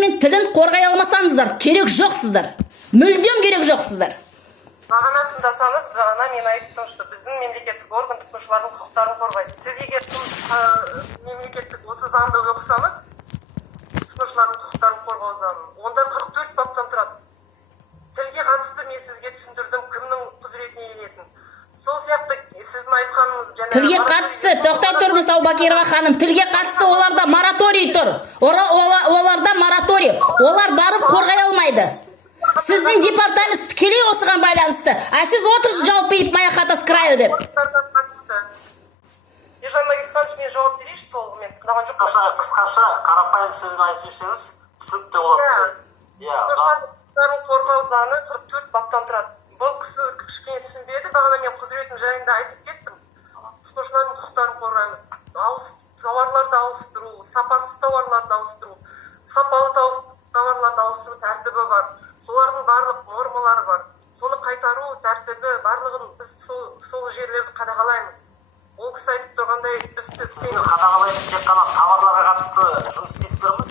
мен тілін қорғай алмасаңыздар, керек жоқсыздар. Мүлдем керек жоқсыздар. Бағана тыңдасаңыз, бағана мен айттым, что біздің мемлекеттік орган тұтынушылардың құқықтарын қорғайды. Сіз егер мемлекеттік осы заңды оқысаңыз, тұтынушылардың құқықтарын қорғау заңын, онда 44 баптан тұрады. Тілге қатысты мен сізге түсіндірдім, кімнің құзыретіне енетін. Сол сияқты сіздің айтқаныңыз және Тілге қатысты, тоқтай тұрыңыз Аубакирова ханым, тілге қатысты оларда мораторий тұр. Оларда мораторий. Олар барып қорғай алмайды. Сіздің департамент тікелей осыған байланысты. Сіз отыршы жалпы мая хата с краю деп. Ержан Магисханович, мен жауап берейінші толығымен. Тыңдаған жоқ. Қысқаша, қарапайым сөзбен айтып жүрсеңіз, түсінікті болады. Тұтынушылардың құқықтарын қорғау заңы 44 баптан тұрады. Бұл кісі кішкене түсінбеді, бағана мен құзыретім жайында айтып кеттім. Тұтынушылардың құқықтарын қорғаймыз. Тауарларды ауыстыру, сапасыз тауарларды ауыстыру, сапалы тауарларды ауыстыру тәртібі бар. Солардың барлық нормалары бар. Соны қайтару тәртібі барлығын біз сол жерлерді қадағалаймыз. Ол кісі айтып тұрғандай біз қадағалайтын тек қана тауарларға қатысты жұмыс істейсіздерміз.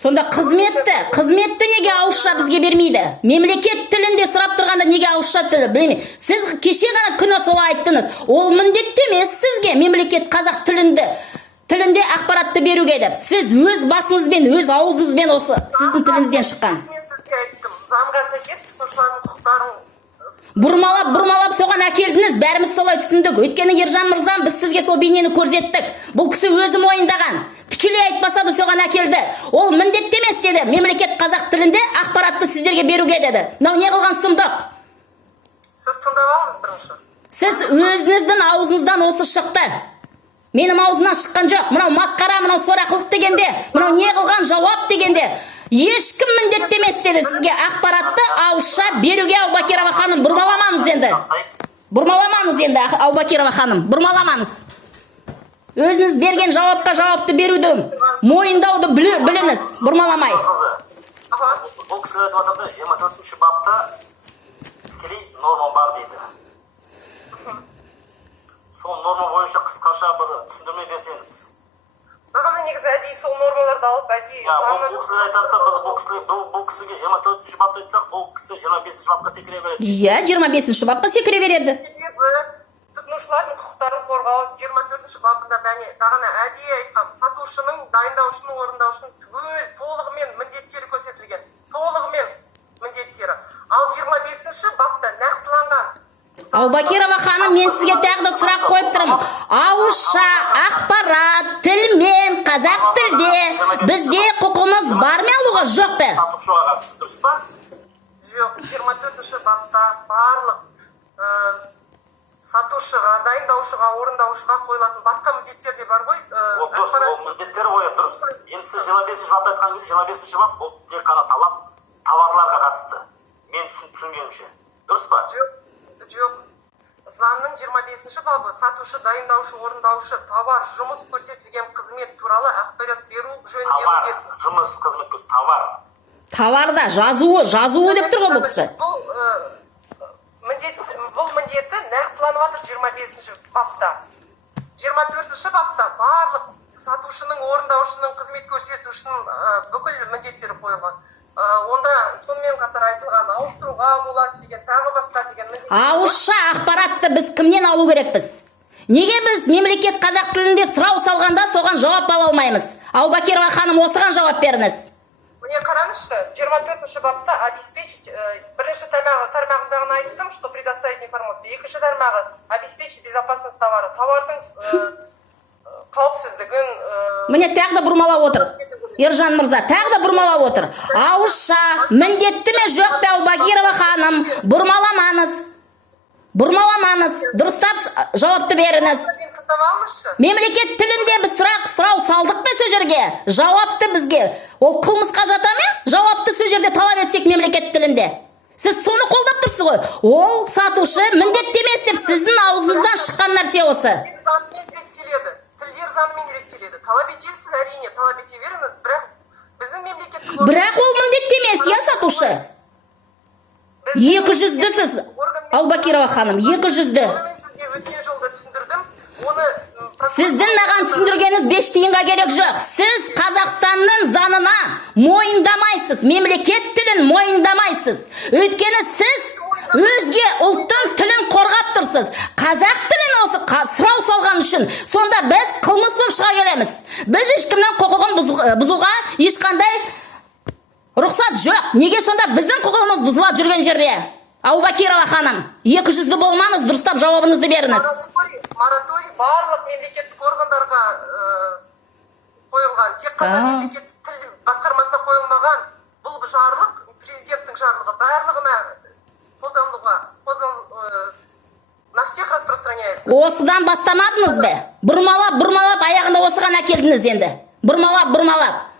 Сонда қызметті неге ауызша бізге бермейді? Мемлекет тілінде сұрап тұрғанда неге ауызша тілі білмейді? Сіз кеше ғана күні солай айттыңыз. Ол міндетті емес сізге мемлекет қазақ тілінде ақпаратты беруге деп. Сіз өз басыңызбен, өз аузыңызбен осы сіздің тіліңізден шыққан. Мен сізге айттым, заңға сәйкес тұтынушылардың құқықтарын Бұрмалап соған әкелдіңіз, бәріміз солай түсіндік. Өйткені Ержан мырзам, біз сізге сол бейнені көрсеттік. Бұл кісі өзі мойындаған. Тікелей айтпаса да соған әкелді. Ол міндетті емес деді. Мемлекет қазақ тілінде ақпаратты сіздерге беруге деді. Мынау не қылған сұмдық? Сіз тыңдап алыңыз бірінші. Сіз өзіңіздің аузыңыздан осы шықты. Менің аузымнан шыққан жоқ. Мынау масқара, мынау сорақылық дегенде, мынау не қылған жауап дегенде, ешкім міндетті емес деді сізге ақпаратты ауызша беруге. Аубакирова ханым, бұрмаламаңыз енді. Бұрмаламаңыз енді, Аубакирова ханым, бұрмаламаңыз. Өзіңіз берген жауапқа жауапты беруді, мойындауды біліңіз, бұрмаламай. Бұл кісілер айтып жатырда 24-ші бапта тікелей норма бар дейді. Сол норма бойынша қысқаша бір түсіндірме берсеңіз. Бағана негізі әдейі сол нормаларды алып, әдейі заңны... Бұл кісілер айтады да, біз бұл кісіге 24-ші бапты айтсақ, бұл кісі 25-ші бапқа секіре береді. Иә, 25-ші бапқа секіре береді. Тұтынушылардың құқықтарын қорғау 24-ші бабында бағана әдейі айтқам, сатушының, дайындаушының, орындаушының толығымен міндеттері көрсетілген. Толығымен міндеттері. Ал 25-ші бапта нақтыланған. Аубакирова ханым, мен сізге тағы да сұрақ қойып тұрмын. Ауызша ақпарат тілмен қазақ тілде бізде құқымыз бар ма алуға, жоқ пе? Сатушыға қатысты дұрыс па? Жоқ, 24-ші бапта барлық сатушыға, дайындаушыға, орындаушыға қойылатын басқа міндеттер де бар ғой. Ол міндеттер қойып дұрыс. Енді сіз 25-ші бапты айтқан кезде 25-ші бап ол тек қана талап тауарларға қатысты. Мен түсінгенімше. Дұрыс па? Жоқ. Заңның 25-ші бабы сатушы, дайындаушы, орындаушы товар, жұмыс көрсетілген қызмет туралы ақпарат беру жөнінде міндет. Жұмыс, қызмет көрсетілген товар. Товарда жазуы деп тұр ғой бұл кісі. Бұл міндеті нақтыланып жатыр 25-ші бапта. 24-ші бапта барлық сатушының, орындаушының, қызмет көрсетушінің бүкіл міндеттері қойылған. Онда сонымен қатар айтылған ауыстыруға болады деген, тағы басқа деген міндет. Ауызша ақпаратты біз кімнен алу керекпіз? Неге біз мемлекет қазақ тілінде сұрау салғанда соған жауап ала алмаймыз? Аубакирова ханым, осыған жауап беріңіз. Мне қараңызшы, 24-ші бапта обеспечить, бірінші тармағындағын айттым, что предоставить информацию. Екінші тармағы обеспечить безопасность товара. Товардың қауіпсіздігін... Міне тағы да бұрмалап отыр. Ержан мырза, тағы да бұрмалап отыр. Ауызша міндетті ме жоқ пе, Аубакирова ханым? Бұрмаламаңыз. Дұрыстап жауапты беріңіз. Мемлекет тілінде біз сұрау салдық пе сол жерге? Жауапты бізге. Ол қылмысқа жата ма? Жауапты сол жерде талап етсек мемлекет тілінде. Сіз соны қолдап тұрсыз ғой. Ол сатушы міндетті емес деп сіздің аузыңыздан шыққан нәрсе осы. Тілдер заңмен реттеледі. Талап етесіз, әрине, талап ете беріңіз, бірақ ол міндетті емес, я сатушы. 200-дісіз, Аубакирова ханым, 200-ді. Оны мен сізге өткен жолда түсіндірдім. Оны Сіздің маған түсіндіргеніңіз 5 тиынға керек жоқ. Сіз Қазақстанның заңына мойындамайсыз, мемлекет тілін мойындамайсыз. Өйткені сіз өзге ұлттың тілін қорғап тұрсыз. Қазақ тілін осы сұрау салған үшін сонда біз қылмыс болып шыға келеміз. Біз ешкімнің құқығын бұзуға ешқандай рұқсат жоқ. Неге сонда біздің құқығымыз бұзылады жүрген жерде? Аубакирова ханым, 200-ді болмаңыз, дұрыстап жауабыңызды беріңіз. Мораторий барлық мемлекеттік органдарға қойылған. Тек қана мемлекеттік тіл басқармасына қойылмаған. Бұл жарлық, президенттің жарлығы барлығына қолдануға, на всех распространяется. Осыдан бастамадыңыз бе? Бұрмалап аяғында осыған әкелдіңіз енді. Бұрмалап.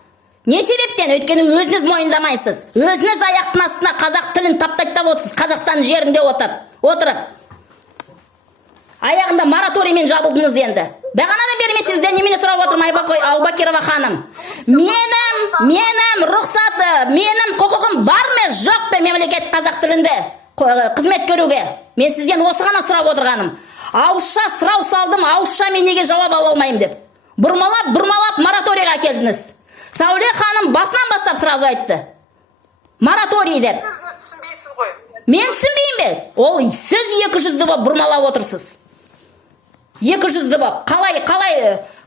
Не себептен? Өйткені өзіңіз мойындамайсыз. Өзіңіз аяқтың астына қазақ тілін таптайтап отырсыз. Қазақстан жерінде отырып. Аяғында мораториймен жабылдыңыз енді. Бағана бермесіз де немене сұрап отырмын Аубакирова ханым. Менің рұқсаты, менің құқығым бар ма, жоқ па мемлекет қазақ тілінде қызмет көруге? Мен сізден осы ғана сұрап отырғаным. Ауызша сұрау салдым, ауызша мен неге жауап ала алмаймын деп. Бұрмалап мораторийға келдіңіз. Сәуле ханым басынан бастап сразу айтты. Мораторий деп. Өзіңіз түсінбейсіз ғой. Мен түсінбеймін бе? Ол сіз 200-ді болып бұрмалап отырсыз. 200-ді болып. Қалай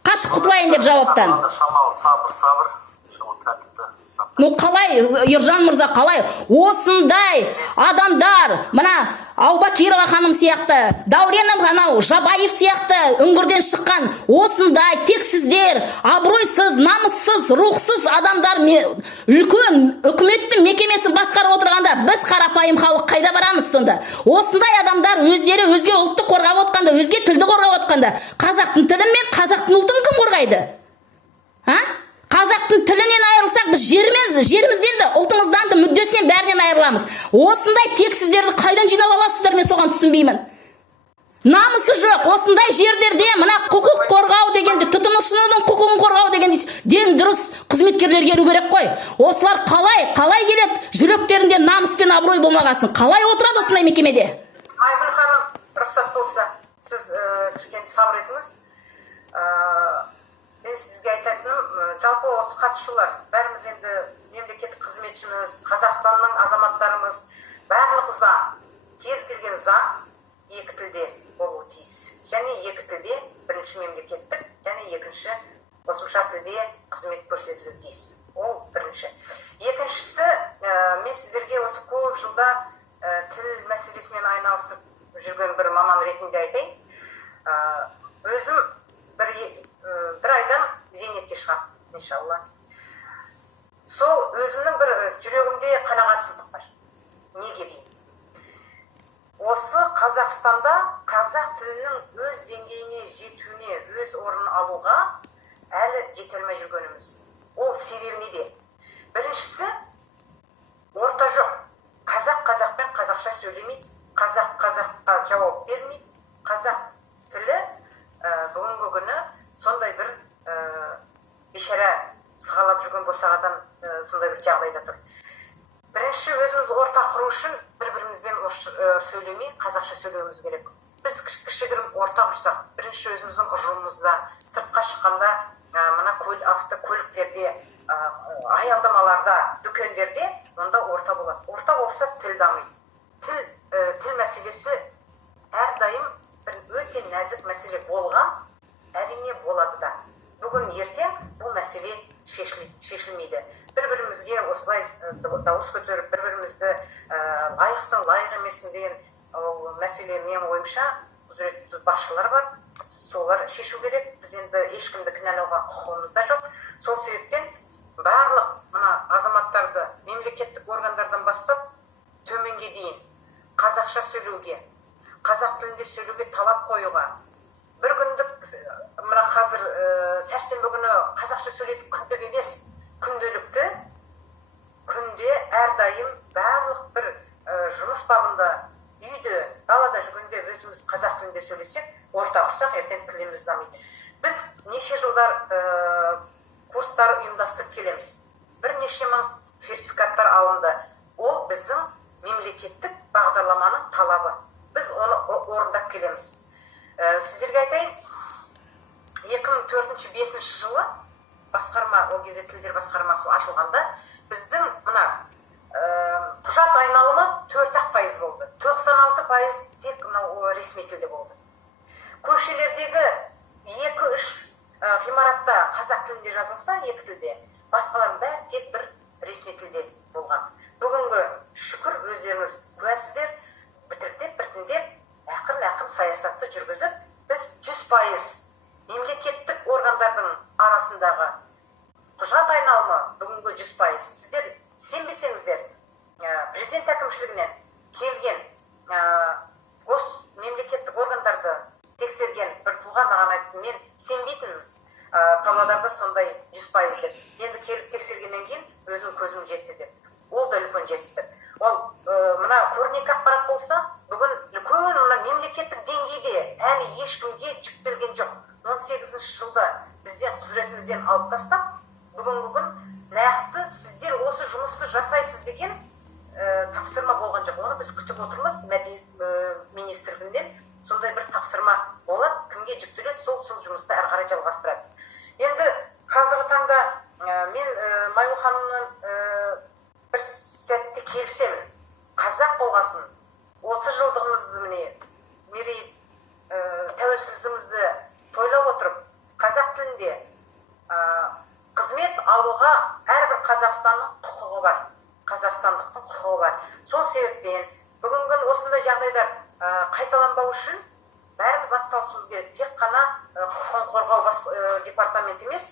қашып құтылайын деп жауаптан. Шамал, сабыр. Шамал, тәртіпті. Ну қалай, Ержан мырза, қалай? Осындай адамдар, мына Аубакирова ханым сияқты, Дауренов анау Жабаев сияқты үңгірден шыққан осындай тексіздер, абыройсыз, намыссыз, рухсыз адамдар үлкен үкіметтің мекемесін басқарып отырғанда біз қарапайым халық қайда барамыз сонда? Осындай адамдар өздері өзге ұлтты қорғап отқанда, өзге тілді қорғап отқанда, қазақтың тілін мен қазақтың ұлтын кім қорғайды? Қазақтың тілінен айырылсақ, біз жерімізден де, ұлтымыздан да, мүддесінен бәрінен айырыламыз. Осындай тексіздерді қайдан жинап аласыздар, мен соған түсінбеймін. Намысы жоқ, осындай жерлерде мына құқық қорғау дегенде, тұтынушының құқығын қорғау дегенде дұрыс қызметкерлер келу керек қой. Осылар қалай келеді, жүректерінде намыс пен абырой болмағасын. Қалай отырады осындай мекемеде? Айгүл ханым, рұқсат болса, сіз кішкене сабыр етіңіз. Мен сізге айтатыным, жалпы осы қатысушылар, бәріміз енді мемлекеттік қызметшіміз, Қазақстанның азаматтарымыз, барлық заң, кез келген заң екі тілде болуы тиіс. Және екі тілде, бірінші мемлекеттік, және екінші қосымша тілде қызмет көрсетілуі тиіс. Ол бірінші. Екіншісі, мен сіздерге осы көп жылда тіл мәселесімен айналысып жүрген бір маман ретінде айтайын. Өзім бір айдан зейнетке шығам, иншалла. Сол өзімнің бір жүрегімде қанағатсыздық бар. Неге дейін? Осы Қазақстанда қазақ тілінің өз деңгейіне жетуіне, өз орнын алуға әлі жете алмай жүргеніміз. Ол себебі неде? Біріншісі, орта жоқ. Қазақ қазақпен қазақша сөйлемейді, қазақ қазаққа жауап бермейді. Қазақ тілі бүгінгі күні сондай бір бешара сығалап жүрген босағадан сондай бір жағдайда тұр. Бірінші өзіміз орта құру үшін бір-бірімізбен сөйлемей, қазақша сөйлеуіміз керек. Біз кішігірім орта құрсақ, бірінші өзіміздің ұжымымызда, сыртқа шыққанда, мына автокөліктерде, аялдамаларда, дүкендерде, онда орта болады. Орта болса тіл дамиды. Тіл мәселесі әрдайым өте нәзік мәселе болған, әрине болады да. Бүгін ертең бұл мәселе шешілмейді. Бір-бірімізге осылай дауыс көтеріп, бір-бірімізді лайықсың, лайық емессің деген мәселе менің ойымша құзыретті басшылар бар. Солар шешу керек. Біз енді ешкімді кінәлауға құқығымыз да жоқ. Сол себептен барлық мына азаматтарды мемлекеттік органдардан бастап төменге дейін қазақша сөйлеуге, қазақ тілінде сөйлеуге талап қоюға. Бір күндік, мына қазір сәрсенбі күні қазақша сөйлетіп күндік емес, күнделікті, күнде әрдайым барлық бір жұмыс бабында, үйде, далада жүргенде өзіміз қазақ тілінде сөйлесек, орта құрсақ, ертең тіліміз дамиды. Біз неше жылдар курстар ұйымдастырып келеміз. Бірнеше мың сертификаттар алынды. Ол біздің мемлекеттік бағдарламаның талабы. Біз оны орындап келеміз. Сіздерге айтайын, 2004-5 жылы басқарма, ол кезде тілдер басқармасы ашылғанда біздің мына құжат айналымы 4% болды. 96% тек мынау ресми тілде болды. Көшелердегі 2-3 ғимаратта қазақ тілінде жазылса, 2 тілде, басқалардың бәрі тек бір ресми тілде болған. Бүгінгі шүкір өздеріңіз куәсіздер, біртіндеп ақырын саясатты жүргізіп, біз 100% мемлекеттік органдардың арасындағы құжат айналымы бүгінгі 100%. Сіздер сенбесеңіздер, президент әкімшілігінен келген мемлекеттік органдарды тексерген бір тұлға маған айтты, мен сенбейтінмін, Павлодарда сондай 100% деп. Енді келіп тексергеннен кейін өзім көзім жетті деп. Ол да үлкен жетістік. Ол мына көрнекі ақпарат болса, бүгін үлкен мына мемлекеттік деңгейде әлі ешкімге жүктелген жоқ. 18 жылда бізден құзыретімізден алып тастап, бүгінгі күн нақты сіздер осы жұмысты жасайсыз деген тапсырма болған жоқ. Оны біз күтіп отырмыз мәдениет министрлігінен. Сондай бір тапсырма болады, кімге жүктеледі, сол жұмысты әрі қарай жалғастырады. Енді қазіргі таңда мен Майлы ханымның бір сәтте келісемін. Қазақ болғасын, 30 жылдығымызды тәуелсіздігімізді тойлап отырып, қазақ тілінде қызмет алуға әрбір қазақстанның құқығы бар. Қазақстандықтың құқығы бар. Сол себептен бүгінгі осындай жағдайлар қайталанбау үшін бәріміз атсалысуымыз керек. Тек қана құқығын қорғау департаменті емес,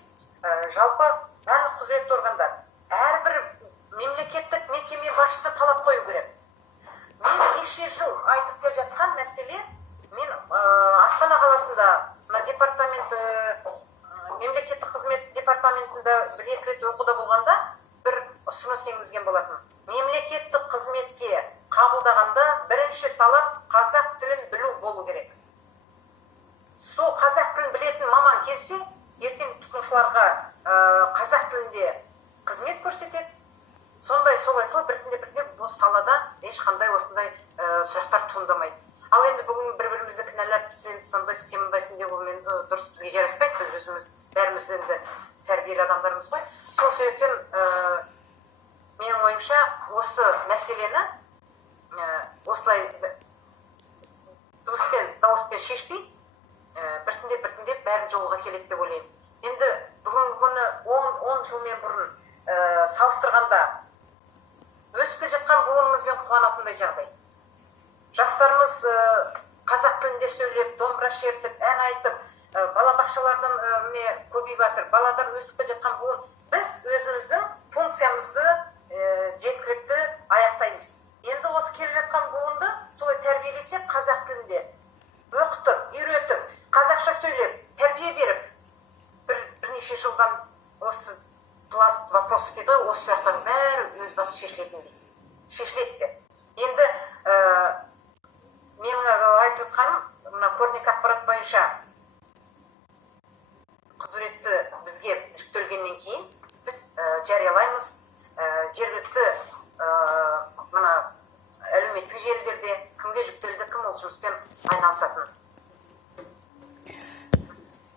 жалпы барлық құзыретті органдар, әрбір мемлекеттік мекеме басшысы талап қою керек. Мен неше жыл айтып келе жатқан мәселе, мен Астана қаласында мемлекеттік қызмет департаментінде 1-2 рет оқуда болғанда бір ұсыныс енгізген болатын. Мемлекеттік қызметке қабылдағанда бірінші талап қазақ тілін білу болу керек. Сол қазақ тілін білетін маман келсе, ертең тұтынушыларға қазақ тілінде қызмет көрсетеді. Солай біртіндеп бұл салада ешқандай осындай сұрақтар туындамайды. Ал енді бүгін бір-бірімізді кінәлап, сен сондайсың деп ол дұрыс бізге жараспайды. Біз өзіміз бәріміз енді тәрбиелі адамдармыз ғой. Сол себептен менің ойымша осы мәселені осылай дауыспен шешпей, біртіндеп бәрін жолға келеді деп ойлаймын. Енді бүгінгі күні 10 жылмен бұрын салыстырғанда өсіп келе жатқан буынымызбен қуанатындай жағдай. Жастарымыз қазақ тілінде сөйлеп, домбыра шертіп, ән айтып, балабақшалардан көбейіп жатыр. Баладар өсіп келе жатқан буын. Біз өзіміздің функциямызды жеткілікті аяқтаймыз. Енді осы келе жатқан буынды солай тәрбиелесек, қазақ тілінде оқытып, үйретіп, қазақша сөйлеп, тәрбие беріп, бірнеше жылдан осы вопрос дейді, осы сұрақтардың бәрі өз басы шешіледі. Енді менің айтып отқаным, мына көрнекі ақпарат бойынша құзыретті бізге жүктелгеннен кейін біз жариялаймыз, жергілікті мына әлеуметтік желілерде кімге жүктелді, кім ол жұмыспен айналысатын.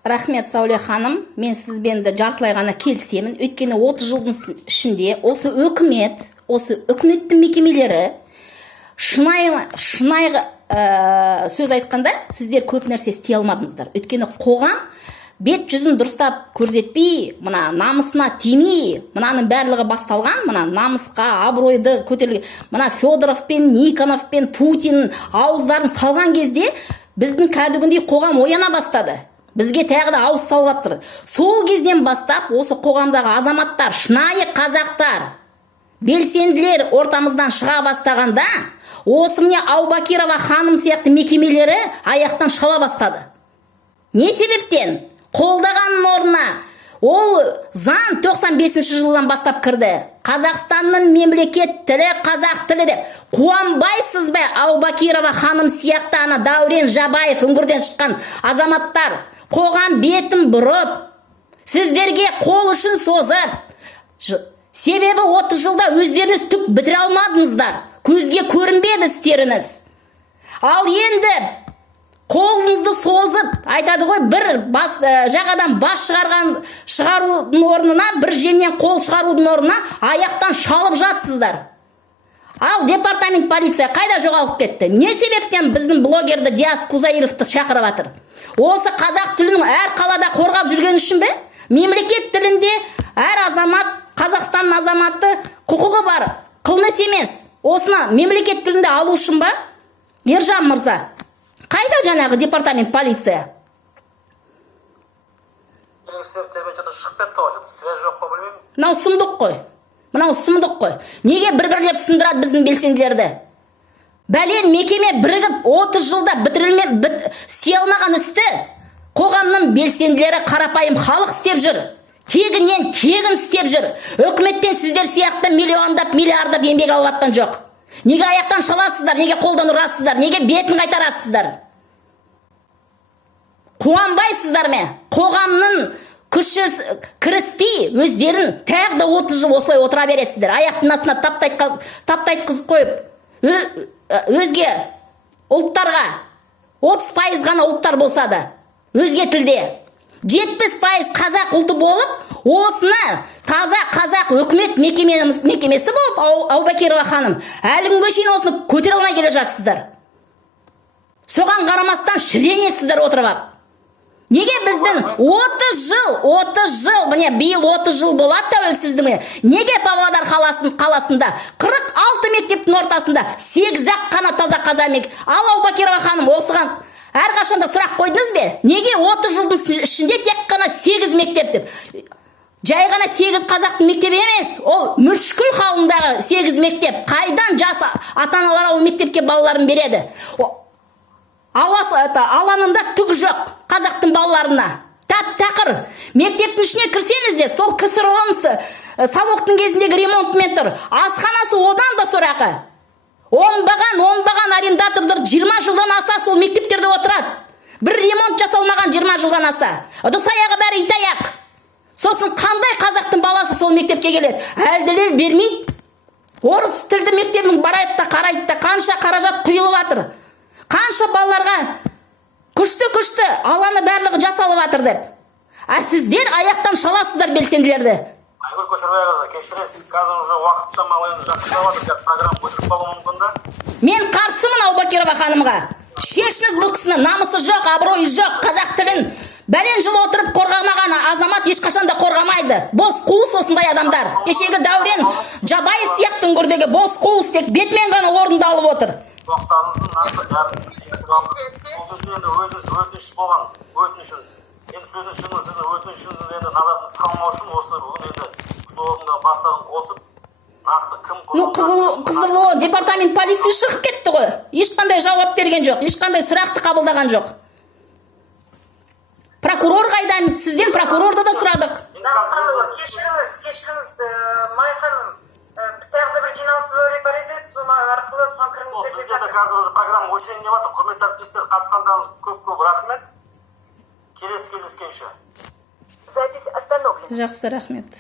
Рахмет, Сауле ханым, мен сізбен де жартылай ғана келісемін. Өйткені 30 жылдың ішінде осы үкіметтің мекемелері шынайы сөз айтқанда сіздер көп нәрсе істей алмадыңыздар. Өйткені қоғам бет жүзін дұрыстап көрсетпей, мына намысына тимей, мынаның барлығы басталған, мына намысқа, абыройды көтерілген, мына Федоровпен, Никоновпен, Путин ауыздарын салған кезде біздің кәдімгідей қоғам ояна бастады. Бізге тағы да ауыз салып жатыр. Сол кезден бастап осы қоғамдағы азаматтар, шынайы қазақтар, белсенділер ортамыздан шыға бастағанда, осы міне Аубакирова ханым сияқты мекемелері аяқтан шала бастады. Не себептен? Қолдағанның орнына ол заң 95-ші жылдан бастап кірді. Қазақстанның мемлекет тілі қазақ тілі деп. Қуанбайсыз бе Аубакирова ханым сияқты ана Дәурен Жабаев үңгірден шыққан азаматтар? Қоғам бетін бұрып, сіздерге қол ұшын созып, себебі 30 жылда өздеріңіз түк бітіре алмадыңыздар. Көзге көрінбеді істеріңіз. Ал енді қолыңызды созып айтады ғой, бір жағадан бас шығарудың орнына, бір жеңнен қол шығарудың орнына аяқтан шалып жатсыздар. Ал департамент полиция қайда жоғалып кетті? Не себептен біздің блогерді Диас Кузаировты шақырып жатыр? Осы қазақ тілін әр қалада қорғап жүрген үшін бе? Мемлекет тілінде әр азамат, Қазақстанның азаматы құқығы бар, қылмыс емес. Осыны мемлекет тілінде алу үшін ба? Ержан мырза, қайда жаңағы департамент полиция? шығып кетті ғой, связь жоқ па білмеймін. Мынау сұмдық қой. Неге бір-бірлеп сындырады біздің белсенділерді? Бәлен мекеме бірігіп 30 жылда істей алмаған істі қоғамның белсенділері, қарапайым халық істеп жүр. Тегінен тегін істеп жүр. Үкіметтен сіздер сияқты миллиондап, миллиардап еңбек алып жатқан жоқ. Неге аяқтан шаласыздар, неге қолдан ұрасыздар, неге бетін қайтарасыздар? Қуанбайсыздар ме? Қоғамның күші кіріспей, өздерін тағы да 30 жыл осылай отыра бересіздер. Аяқтың астына таптайтқызып қойып, өзге ұлттарға 30% ғана ұлттар болса да, өзге тілде 70% қазақ ұлты болып, осыны таза қазақ өкімет мекемесі болып, Аубакирова ханым, әлі күнге шейін осыны көтере алмай келе жатсыздар. Соған қарамастан шіренесіздер отырып алып. Неге біздің 30 жыл, міне биыл 30 жыл болады тәуелсіздігіне, неге Павлодар қаласында 46 мектептің ортасында 8-ақ қана таза қазақ мектеп? Ал Аубакирова ханым, осыған әрқашанда сұрақ қойдыңыз бе? Неге 30 жылдың ішінде тек қана 8 мектеп деп? Жай ғана 8 қазақтың мектебі емес, ол мүшкіл халындағы 8 мектеп. Қайдан жас ата-аналар ол мектепке балаларын береді? Аланында түк жоқ қазақтың балаларына. Тап-тақыр. Мектептің ішіне кірсеңіз де, сол КСРО-ның сабақтың кезіндегі ремонтымен тұр. Асханасы одан да сорақы. Оңбаған арендаторлар 20 жылдан аса сол мектептерде отырады. Бір ремонт жасалмаған 20 жылдан аса. Ыдыс-аяғы бәрі ит-аяқ. Сосын қандай қазақтың баласы сол мектепке келеді? Әлділер бермейді. Орыс тілді мектебінің барайды да, қарайды да, қанша қаражат құйылып жатыр. Қанша балаларға күшті аланы барлығы жасалып жатыр деп. А сіздер аяқтан шаласыздар белсенділерді. Айгүл Көшербайқызы, кешіресіз, қазір уже уақытша маңайын жақындап жатыр, қазір программа көтеріп қалуы мүмкін да? Мен қарсымын Аубакирова ханымға. Шешіңіз бұл кісіні, намысы жоқ, абыройы жоқ, қазақ тілін бәлен жыл отырып қорғамаған азамат ешқашан да қорғамайды. Бос қуыс осындай адамдар. Кешегі Дәурен Жабаев сияқты үңгірдегі бос қуыс тек бетмен ғана орында алып отыр. Уақыттарыңыздың нақты өзіңіз өтініш болған, өтінішіңіз. Енді сөйлесіңіз, сіздің өтінішіңіз енді назардан тыс қалмау үшін осы бүгін енді құтылығында бастарын қосып, нақты кім Қызыло департамент полиция шығып кетті ғой. Ешқандай жауап берген жоқ, ешқандай сұрақты қабылдаған жоқ. Прокурор қайдан? Сізден прокурорды да сұрадық. Кешіріңіз, Май ханым, тағы бір жиналыс бар еді, сол арқылы соған кіріңіздер деп жатыр. Бізде де қазір уже программа очередь деп жатыр. Құрметті әріптестер, қатысқандарыңыз көп рахмет. Келесі кездескенше. Жақсы, рахмет.